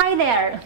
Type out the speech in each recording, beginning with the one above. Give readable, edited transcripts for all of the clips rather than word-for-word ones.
Hi there!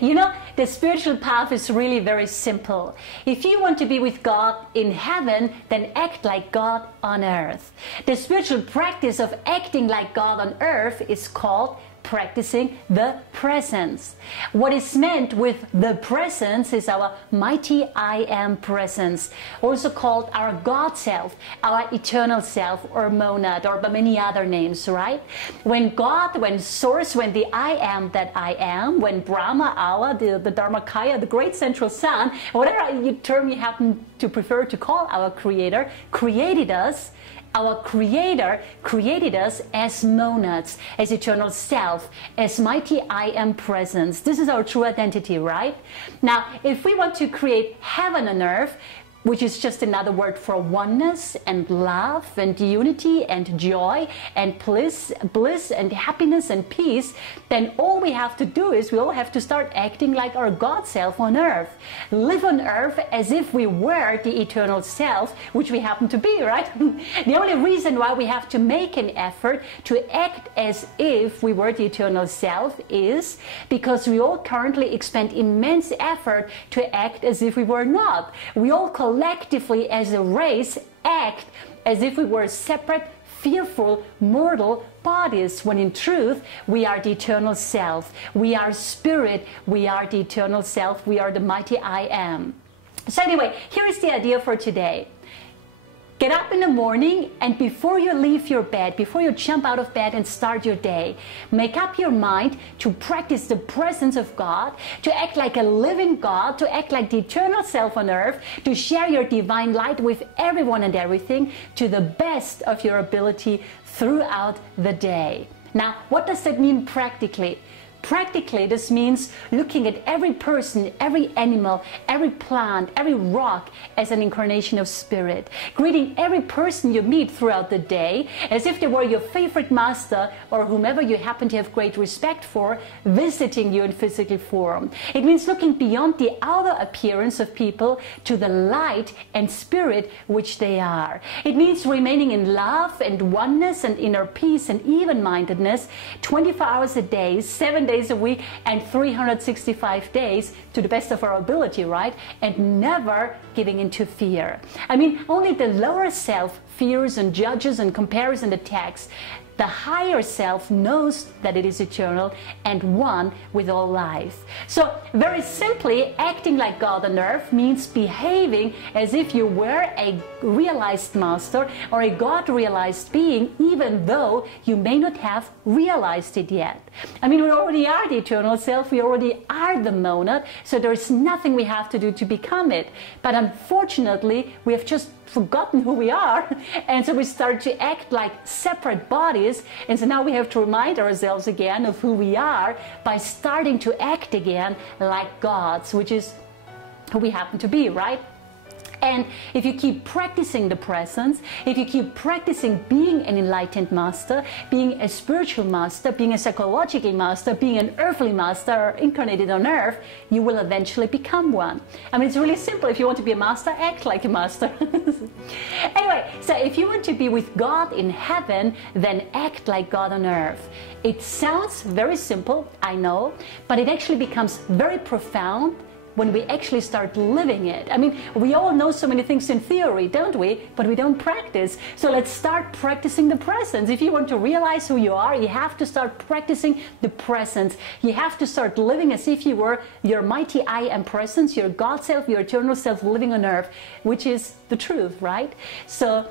You know, the spiritual path is really very simple. If you want to be with God in heaven, then act like God on earth. The spiritual practice of acting like God on earth is called practicing the presence. What is meant with the presence is our mighty I Am presence, also called our God self, our eternal self, or monad, or by many other names, right? When God, when Source, when the I Am that I Am, when Brahma, Allah, the Dharmakaya, the great central sun, whatever term you happen to prefer to call our Creator, created us, our Creator created us as monads, as eternal self, as mighty I Am presence. This is our true identity, right? Now, if we want to create heaven on earth, which is just another word for oneness and love and unity and joy and bliss and happiness and peace, then all we have to do is we all have to start acting like our God self on earth. Live on earth as if we were the eternal self, which we happen to be, right? The only reason why we have to make an effort to act as if we were the eternal self is because we all currently expend immense effort to act as if we were not. We all collectively as a race act as if we were separate, fearful, mortal bodies, when in truth we are the eternal self. We are spirit, we are the eternal self, we are the mighty I Am. So anyway, here is the idea for today. Get up in the morning, and before you leave your bed, before you jump out of bed and start your day, make up your mind to practice the presence of God, to act like a living God, to act like the eternal self on earth, to share your divine light with everyone and everything to the best of your ability throughout the day. Now, what does that mean practically? Practically, this means looking at every person, every animal, every plant, every rock as an incarnation of spirit. Greeting every person you meet throughout the day as if they were your favorite master or whomever you happen to have great respect for, visiting you in physical form. It means looking beyond the outer appearance of people to the light and spirit which they are. It means remaining in love and oneness and inner peace and even-mindedness 24 hours a day, 7 days a week, and 365 days to the best of our ability, right? And never giving into fear. I mean, only the lower self fears and judges and compares and attacks. The higher self knows that it is eternal and one with all life. So very simply, acting like God on earth means behaving as if you were a realized master or a God-realized being, even though you may not have realized it yet. I mean, we already are the eternal self, we already are the monad, so there's nothing we have to do to become it. But unfortunately, we have just forgotten who we are, and so we start to act like separate bodies, and so now we have to remind ourselves again of who we are by starting to act again like gods, which is who we happen to be, right? And if you keep practicing the presence, if you keep practicing being an enlightened master, being a spiritual master, being a psychological master, being an earthly master or incarnated on earth, you will eventually become one. I mean, it's really simple. If you want to be a master, act like a master. Anyway, so if you want to be with God in heaven, then act like God on earth. It sounds very simple, I know, but it actually becomes very profound when we actually start living it. I mean, we all know so many things in theory, don't we? But we don't practice. So let's start practicing the presence. If you want to realize who you are, you have to start practicing the presence. You have to start living as if you were your mighty I Am presence, your God self, your eternal self living on earth, which is the truth, right? So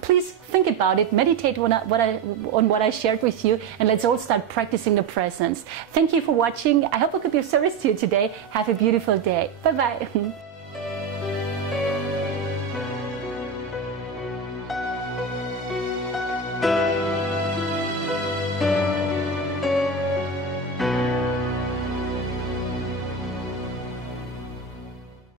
please think about it, meditate on what I shared with you, and let's all start practicing the presence. Thank you for watching. I hope I could be of service to you today. Have a beautiful day. Bye-bye.